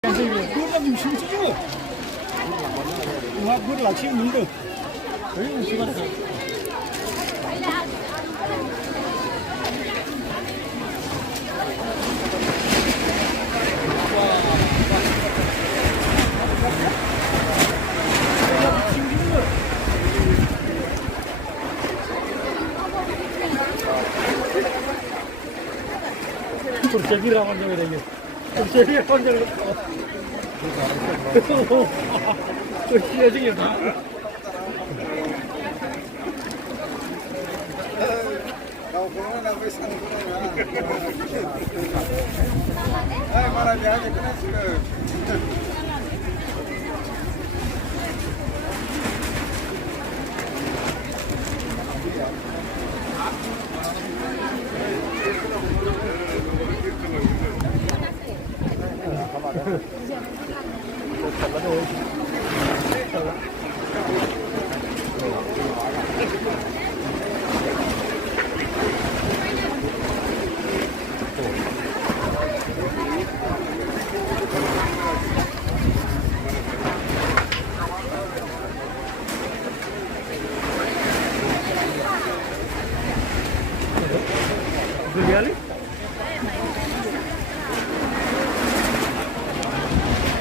그러다 좀 심지죠. 와, 그걸 낚시 있는데. 여기는 시간에서. 저기라 환경이 되게. 저기라 환경이 저 찢어지겠다. Really?